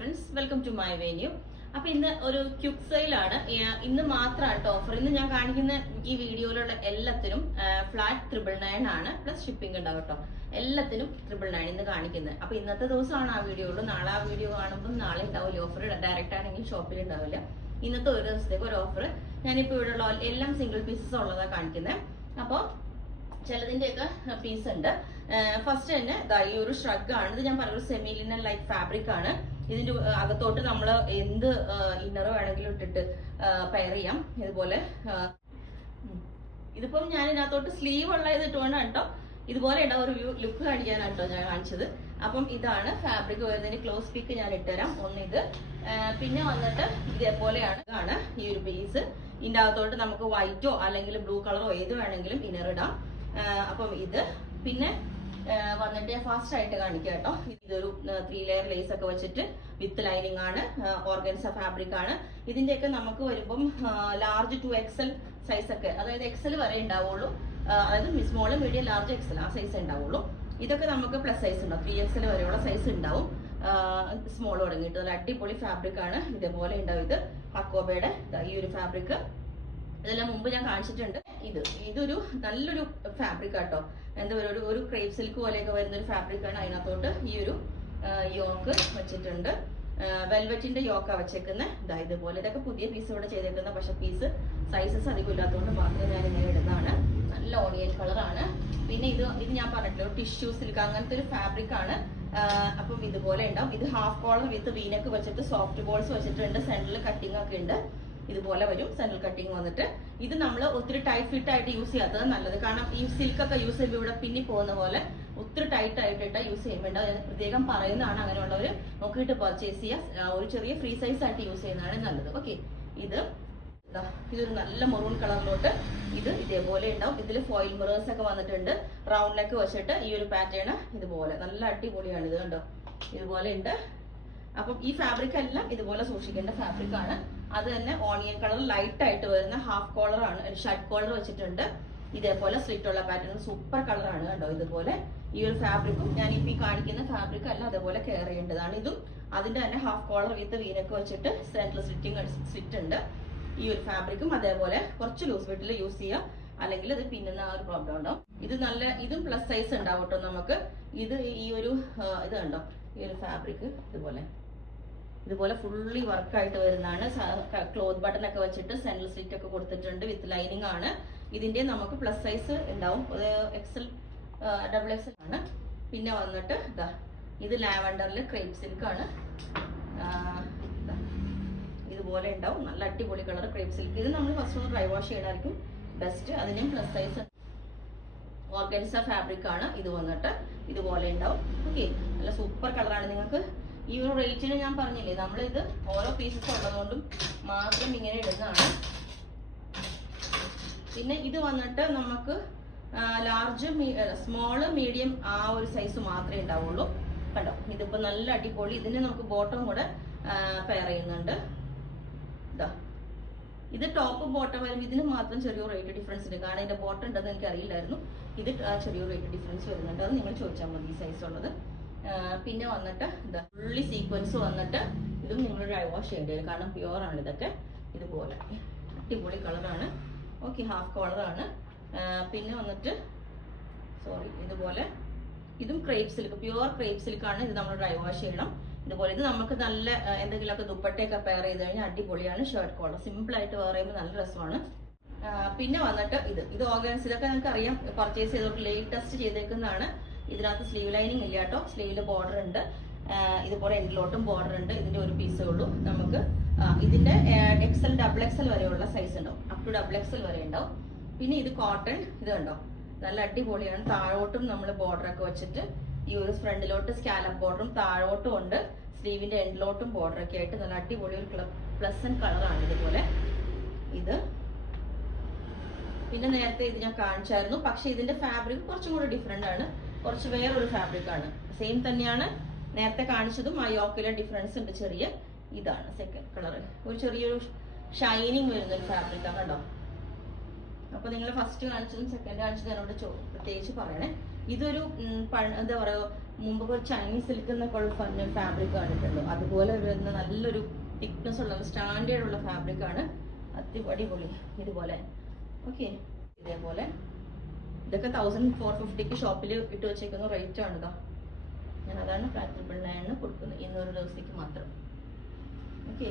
Friends, welcome to my venue. അപ്പൊ ഇന്ന് ഒരു ക്യുക്ക് സെയിലാണ്. ഇന്ന് മാത്രമാണ് ഓഫർ. ഇന്ന് ഞാൻ കാണിക്കുന്ന ഈ വീഡിയോയിലുള്ള എല്ലാത്തിനും ഫ്ലാറ്റ് 999 ആണ്, പ്ലസ് ഷിപ്പിംഗ് ഉണ്ടാവും കേട്ടോ. എല്ലാത്തിനും 999 ഇന്ന് കാണിക്കുന്നത്. അപ്പൊ ഇന്നത്തെ ദിവസമാണ് ആ വീഡിയോ ഉള്ളൂ. നാളെ ആ വീഡിയോ കാണുമ്പോൾ നാളെ ഉണ്ടാവില്ല ഓഫർ. ഡയറക്റ്റ് ആണെങ്കിൽ ഷോപ്പിൽ ഉണ്ടാവില്ല. ഇന്നത്തെ ഒരു ദിവസത്തേക്ക് ഒരു ഓഫർ. ഞാനിപ്പോ ഇവിടെ ഉള്ള എല്ലാം സിംഗിൾ പീസസ് ഉള്ളതാണ് കാണിക്കുന്നത്. അപ്പോൾ ചിലതിന്റെയൊക്കെ പീസ് ഉണ്ട്. ഫസ്റ്റ് തന്നെ ഈ ഒരു ഷ്രഗ് ആണ്. ഇത് ഞാൻ പറഞ്ഞ സെമി ലിനൻ ലൈക്ക് ഫാബ്രിക് ആണ്. ഇതിന്റെ അകത്തോട്ട് നമ്മൾ എന്ത് ഇന്നർ വേണമെങ്കിലും ഇട്ടിട്ട് പെയർ ചെയ്യാം. ഇതുപോലെ ഇതിപ്പം ഞാൻ ഇതിനകത്തോട്ട് സ്ലീവ് ഉള്ള ഇത് ഇട്ടുകൊണ്ടാണ് കേട്ടോ. ഇതുപോലെ ഉണ്ടാവും ഒരു ലുക്ക് കാണിക്കാനാണ് കേട്ടോ ഞാൻ കാണിച്ചത്. അപ്പം ഇതാണ് ഫാബ്രിക് വരുന്നതിന് ക്ലോസ് പിക്ക് ഞാൻ ഇട്ടുതരാം. ഒന്നിത്, പിന്നെ വന്നിട്ട് ഇതേപോലെയാണ് ഇതാണ് ഈ ഒരു പീസ്. ഇതിന്റെ അകത്തോട്ട് നമുക്ക് വൈറ്റോ അല്ലെങ്കിൽ ബ്ലൂ കളറോ ഏത് വേണമെങ്കിലും ഇന്നർ ഇടാം. അപ്പം ഇത് പിന്നെ വന്നിട്ട് ഞാൻ ഫാസ്റ്റ് ആയിട്ട് കാണിക്കാം കേട്ടോ. ഇതൊരു 3 ലെയർ ലേസ് ഒക്കെ വെച്ചിട്ട് വിത്ത് ലൈനിങ് ആണ്. ഓർഗൻസ ഫാബ്രിക് ആണ്. ഇതിന്റെയൊക്കെ നമുക്ക് വരുമ്പം ലാർജ് ടു എക്സൽ സൈസ് ഒക്കെ, അതായത് എക്സൽ വരെ ഉണ്ടാവുള്ളൂ. അതായത് സ്മോൾ, മീഡിയം, ലാർജ്, എക്സൽ ആ സൈസ് ഉണ്ടാവുള്ളൂ. ഇതൊക്കെ നമുക്ക് പ്ലസ് സൈസ് ഉണ്ടാവും. 3XL വരെയുള്ള സൈസ് ഉണ്ടാവും. സ്മോൾ തുടങ്ങിയിട്ട് നല്ല അടിപൊളി ഫാബ്രിക് ആണ്. ഇതേപോലെ ഉണ്ടാവും. ഇത് ഹക്കോബയുടെ ഈ ഒരു ഫാബ്രിക് ഇതെല്ലാം മുമ്പ് ഞാൻ കാണിച്ചിട്ടുണ്ട്. ഇതൊരു നല്ലൊരു ഫാബ്രിക് ആട്ടോ. എന്താ പറയുക, ഒരു ക്രേപ്പ് സിൽക്ക് പോലെയൊക്കെ വരുന്ന ഒരു ഫാബ്രിക് ആണ്. അതിനകത്തോട്ട് ഈ ഒരു യോക്ക് വെച്ചിട്ടുണ്ട്. വെൽവെറ്റിന്റെ യോക്ക വെച്ചേക്കുന്നത് ഇതുപോലെ. ഇതൊക്കെ പുതിയ പീസ് ഇവിടെ ചെയ്തേക്കുന്ന, പക്ഷെ പീസ് സൈസസ് അധികം ഇല്ലാത്തതുകൊണ്ട് മാത്രം ഞാൻ ഇങ്ങനെ ഇടുന്നതാണ്. നല്ല ഓണിയൻ കളറാണ്. പിന്നെ ഇത് ഞാൻ പറഞ്ഞിട്ടില്ല, ഒരു ടിഷ്യൂ സിൽക്ക് അങ്ങനത്തെ ഒരു ഫാബ്രിക് ആണ്. അപ്പം ഇതുപോലെ ഉണ്ടാവും. ഇത് ഹാഫ് കോളർ വിത്ത് വീനക്ക് വെച്ചിട്ട് സോഫ്റ്റ് ബോൾസ് വെച്ചിട്ടുണ്ട്. സെന്ററിൽ കട്ടിങ് ഒക്കെ ഉണ്ട്. ഇതുപോലെ വരും സെൻട്രൽ കട്ടിങ് വന്നിട്ട്. ഇത് നമ്മൾ ഒത്തിരി ടൈറ്റ് ഫിറ്റ് ആയിട്ട് യൂസ് ചെയ്യാത്തത് നല്ലത്. കാരണം ഈ സിൽക്ക് ഒക്കെ യൂസ് ചെയ്യുമ്പോൾ ഇവിടെ പിന്നി പോകുന്ന പോലെ ഒത്തിരി ടൈറ്റ് ആയിട്ടിട്ട് യൂസ് ചെയ്യുമ്പോൾ ഞാൻ പ്രത്യേകം പറയുന്നതാണ്. അങ്ങനെയുള്ളവർ നോക്കിയിട്ട് പർച്ചേസ് ചെയ്യുക. ഒരു ചെറിയ ഫ്രീ സൈസ് ആയിട്ട് യൂസ് ചെയ്യുന്നതാണ് നല്ലത്. ഓക്കെ, ഇതൊരു നല്ല മെറൂൺ കളറിലോട്ട് ഇതേപോലെ ഉണ്ടാവും. ഇതിൽ ഫോയിൽ മിറേഴ്സ് ഒക്കെ വന്നിട്ടുണ്ട്. റൗണ്ട് നെക്ക് വെച്ചിട്ട് ഈ ഒരു പാറ്റേൺ ഇതുപോലെ നല്ല അടിപൊളിയാണ്. ഇത് കണ്ടോ, ഇതുപോലെ ഉണ്ട്. അപ്പം ഈ ഫാബ്രിക് എല്ലാം ഇതുപോലെ സൂക്ഷിക്കേണ്ട ഫാബ്രിക് ആണ്. അത് തന്നെ ഓണിയൻ കളർ ലൈറ്റ് ആയിട്ട് വരുന്ന ഹാഫ് കോളർ ആണ്. ഷർട്ട് കോളർ വെച്ചിട്ടുണ്ട്. ഇതേപോലെ സ്ലിറ്റ് ഉള്ള പാറ്റേൺ സൂപ്പർ കളറാണ് കണ്ടോ. ഇതുപോലെ ഈ ഒരു ഫാബ്രിക്കും ഞാൻ ഈ കാണിക്കുന്ന ഫാബ്രിക് അല്ല, അതേപോലെ കെയർ ചെയ്യേണ്ടതാണ്. ഇതും അതിന്റെ തന്നെ ഹാഫ് കോളർ വിത്ത് വീനൊക്കെ വെച്ചിട്ട് സെൻട്രൽ സ്ലിറ്റ് ഉണ്ട്. ഈ ഒരു ഫാബ്രിക്കും അതേപോലെ കുറച്ച് ലൂസ് ഫിറ്റിൽ യൂസ് ചെയ്യാം, അല്ലെങ്കിൽ ഇത് പിന്നുന്ന ആ ഒരു പ്രോബ്ലം ഉണ്ടാവും. ഇതും പ്ലസ് സൈസ് ഉണ്ടാവും കേട്ടോ നമുക്ക്. ഈ ഒരു ഇത് കണ്ടോ, ഈ ഒരു ഫാബ്രിക് ഇതുപോലെ ഫുള്ളി വർക്കായിട്ട് വരുന്നതാണ്. ക്ലോത്ത് ബട്ടൺ ഒക്കെ വെച്ചിട്ട് സെൻട്രൽ സ്ലിറ്റ് ഒക്കെ കൊടുത്തിട്ടുണ്ട്. വിത്ത് ലൈനിങ് ആണ്. ഇതിന്റെ നമുക്ക് പ്ലസ് സൈസ് ഉണ്ടാവും. XL, XXL ആണ്. പിന്നെ വന്നിട്ട് ഇത് ലാവൻഡറിൽ ക്രേപ്പ് സിൽക്ക് ആണ്. ഇതുപോലെ ഉണ്ടാവും. നല്ല അടിപൊളി കളർ ക്രേപ്പ് സിൽക്ക്. ഇത് നമ്മൾ ഫസ്റ്റ് ഒന്ന് ഡ്രൈ വാഷ് ചെയ്യണമായിരിക്കും ബെസ്റ്റ്. അതിനും പ്ലസ് സൈസ് ഓർഗൻസ ഫാബ്രിക് ആണ്. ഇത് വന്നിട്ട് ഇതുപോലെ ഉണ്ടാവും. ഓക്കെ, നല്ല സൂപ്പർ കളറാണ്. നിങ്ങൾക്ക് ഈ ഒരു റേറ്റിന് ഞാൻ പറഞ്ഞില്ലേ, നമ്മളിത് ഓരോ പീസസ് ഉള്ളതുകൊണ്ടും മാത്രം ഇങ്ങനെ ഇടുന്നതാണ്. പിന്നെ ഇത് വന്നിട്ട് നമുക്ക് ലാർജ്, സ്മോള്, മീഡിയം ആ ഒരു സൈസ് മാത്രമേ ഉണ്ടാവുള്ളൂ. കണ്ടോ, ഇതിപ്പോ നല്ല അടിപൊളി. ഇതിന് നമുക്ക് ബോട്ടം കൂടെ പെയർ ചെയ്യുന്നുണ്ട്. ഇത് ടോപ്പ് ബോട്ടം വരും. ഇതിന് മാത്രം ചെറിയൊരു റേറ്റ് ഡിഫറൻസ് ഉണ്ട്. കാരണം ഇതിന്റെ ബോട്ടം ഉണ്ടെന്ന് എനിക്ക് അറിയില്ലായിരുന്നു. ഇത് ചെറിയൊരു റേറ്റ് ഡിഫറൻസ് വരുന്നുണ്ട്. അത് നിങ്ങൾ ചോദിച്ചാൽ മതി, സൈസ് ഉള്ളത്. പിന്നെ വന്നിട്ട് ഫുള്ളി സീക്വൻസ് വന്നിട്ട് ഇതും നിങ്ങൾ ഡ്രൈ വാഷ് ചെയ്യേണ്ടി വരും. കാരണം പ്യുവർ ആണ് ഇതൊക്കെ. ഇതുപോലെ അടിപൊളി കളറാണ്. ഓക്കെ, ഹാഫ് കോളറാണ്. പിന്നെ വന്നിട്ട് ഇതുപോലെ ഇതും crepe silk, pure crepe silk ആണ്. ഇത് നമ്മൾ ഡ്രൈ വാഷ് ചെയ്യണം. ഇതുപോലെ ഇത് നമുക്ക് നല്ല എന്തെങ്കിലുമൊക്കെ ദുപ്പട്ടയൊക്കെ പെയർ ചെയ്ത് കഴിഞ്ഞാൽ അടിപൊളിയാണ്. ഷർട്ട് കോളർ സിമ്പിൾ ആയിട്ട് വെയർ ചെയ്യുമ്പോൾ നല്ല രസമാണ്. പിന്നെ വന്നിട്ട് ഇത് ഓർഗൻസ്, ഇതൊക്കെ നിങ്ങൾക്ക് അറിയാം. പർച്ചേസ് ചെയ്തോട്ട് ലേറ്റസ്റ്റ് ചെയ്തേക്കുന്നതാണ്. ഇതിനകത്ത് സ്ലീവ് ലൈനിങ് ഇല്ല കേട്ടോ. സ്ലീവില് ബോർഡർ ഉണ്ട്. ഇതുപോലെ എൻഡിലോട്ടും ബോർഡർ ഉണ്ട്. ഇതിന്റെ ഒരു പീസേ ഉള്ളൂ. നമുക്ക് ഇതിന്റെ XL, XXL വരെയുള്ള സൈസ് ഉണ്ടാവും. അപ് ടു XXL വരെ ഉണ്ടാവും. പിന്നെ ഇത് കോട്ടൺ. ഇത് കണ്ടോ, നല്ല അടിപൊളിയാണ്. താഴോട്ടും നമ്മൾ ബോർഡർ ഒക്കെ വെച്ചിട്ട് ഈ ഒരു ഫ്രണ്ടിലോട്ട് സ്കാലപ്പ് ബോർഡറും താഴോട്ടും ഉണ്ട്. സ്ലീവിന്റെ എൻഡിലോട്ടും ബോർഡർ ഒക്കെ ആയിട്ട് നല്ല അടിപൊളി ഒരു പ്ലസന്റ് കളറാണ്. ഇതുപോലെ പിന്നെ നേരത്തെ ഇത് ഞാൻ കാണിച്ചായിരുന്നു. പക്ഷെ ഇതിന്റെ ഫാബ്രിക് കുറച്ചും കൂടി ഡിഫറെന്റ് ആണ്. കുറച്ച് വേറൊരു ഫാബ്രിക് ആണ്. സെയിം തന്നെയാണ് നേരത്തെ കാണിച്ചതും. ആ യോക്കിലെ ഡിഫറൻസ് ഉണ്ട് ചെറിയ. ഇതാണ് സെക്കൻഡ് കളർ. ഒരു ചെറിയൊരു ഷൈനിങ് വരുന്ന ഒരു ഫാബ്രിക് ആണ് കേട്ടോ. അപ്പൊ നിങ്ങൾ ഫസ്റ്റ് കാണിച്ചതും സെക്കൻഡ് കാണിച്ചതും എന്നോട് പ്രത്യേകിച്ച് പറയണേ. ഇതൊരു എന്താ പറയുക, മുമ്പ് ഒരു ചൈനീസ് സിൽക്ക് എന്നൊക്കെ ഉള്ള ഫാബ്രിക് കണ്ടിട്ടുള്ളൂ. അതുപോലെ വരുന്ന നല്ലൊരു തിക്നെസ് ഉള്ള സ്റ്റാൻഡേർഡ് ഉള്ള ഫാബ്രിക് ആണ്. അടിപൊളി ഇതുപോലെ. ഓക്കെ, ഇതേപോലെ ഇതൊക്കെ 1450 ഷോപ്പിൽ ഇട്ട് വെച്ചേക്കുന്ന റേറ്റ് ആണ് ഇതാ. ഞാൻ അതാണ് ഫ്ലാറ്റ് 999 കൊടുക്കുന്നത് 200 ദിവസത്തേക്ക് മാത്രം. ഓക്കെ,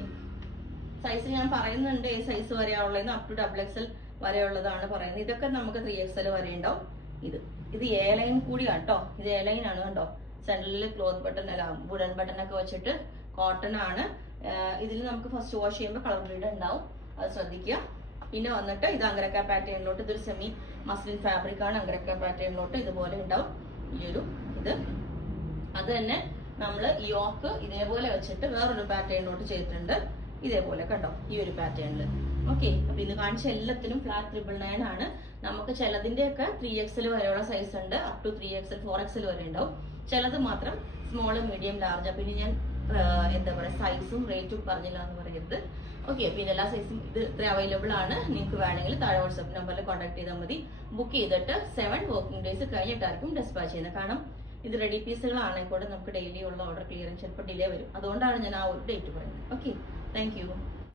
സൈസ് ഞാൻ പറയുന്നുണ്ട് ഏത് സൈസ് വരെയുള്ളതെന്ന്, അപ് ടു XXL വരെയുള്ളതാണ് പറയുന്നത്. ഇതൊക്കെ നമുക്ക് 3XL വരെ ഉണ്ടാവും. ഇത് എ ലൈൻ കൂടിയാണ് കേട്ടോ. ഇത് എ ലൈൻ ആണ് കണ്ടോ. സെൻട്രലിൽ ക്ലോത്ത് ബട്ടൺ അല്ല വുഡൻ ബട്ടൺ ഒക്കെ വെച്ചിട്ട് കോട്ടൺ ആണ്. ഇതിൽ നമുക്ക് ഫസ്റ്റ് വാഷ് ചെയ്യുമ്പോൾ കളർ ബ്ലീഡ് ഉണ്ടാവും, അത് ശ്രദ്ധിക്കുക. പിന്നെ വന്നിട്ട് ഇത് അങ്കരക്ക പാറ്റേണിലോട്ട്, ഇതൊരു സെമി മസ്ലിൻ ഫാബ്രിക് ആണ്. അങ്കരക്ക പാറ്റേണിലോട്ട് ഇതുപോലെ ഉണ്ടാവും ഈ ഒരു ഇത്. അത് തന്നെ നമ്മൾ യോക്ക് ഇതേപോലെ വെച്ചിട്ട് വേറൊരു പാറ്റേണിലോട്ട് ചെയ്തിട്ടുണ്ട്. ഇതേപോലെ കണ്ടോ ഈ ഒരു പാറ്റേണിൽ. ഓക്കെ, അപ്പൊ ഇത് കാണിച്ച എല്ലാത്തിനും ഫ്ലാറ്റ് 999 ആണ്. നമുക്ക് ചിലതിന്റെ ഒക്കെ 3XL വരെയുള്ള സൈസ് ഉണ്ട്, അപ് ടു 3XL 4XL വരെ ഉണ്ടാവും. ചിലത് മാത്രം സ്മോൾ, മീഡിയം, ലാർജ്. പിന്നെ ഞാൻ എന്താ പറയുക സൈസും റേറ്റും പറഞ്ഞില്ല എന്ന് പറയരുത്. ഓക്കെ, പിന്നെ എല്ലാ സൈസും ഇത് ഇത്ര അവൈലബിൾ ആണ്. നിങ്ങൾക്ക് വേണമെങ്കിൽ താഴെ വാട്സ്ആപ്പ് നമ്പറിൽ കോൺടാക്ട് ചെയ്താൽ മതി. ബുക്ക് ചെയ്തിട്ട് 7 വർക്കിംഗ് ഡേയ്സ് കഴിഞ്ഞിട്ടായിരിക്കും ഡെസ്പാച്ച് ചെയ്യുന്നത്. കാരണം ഇത് റെഡി പീസുകളാണെങ്കിൽ കൂടെ നമുക്ക് ഡെയിലി ഉള്ള ഓർഡർ ക്ലിയറൻസ് ചിലപ്പോൾ ഡിലേ വരും. അതുകൊണ്ടാണ് ഞാൻ ആ ഒരു ഡേറ്റ് പറയുന്നത്. Okay, thank you.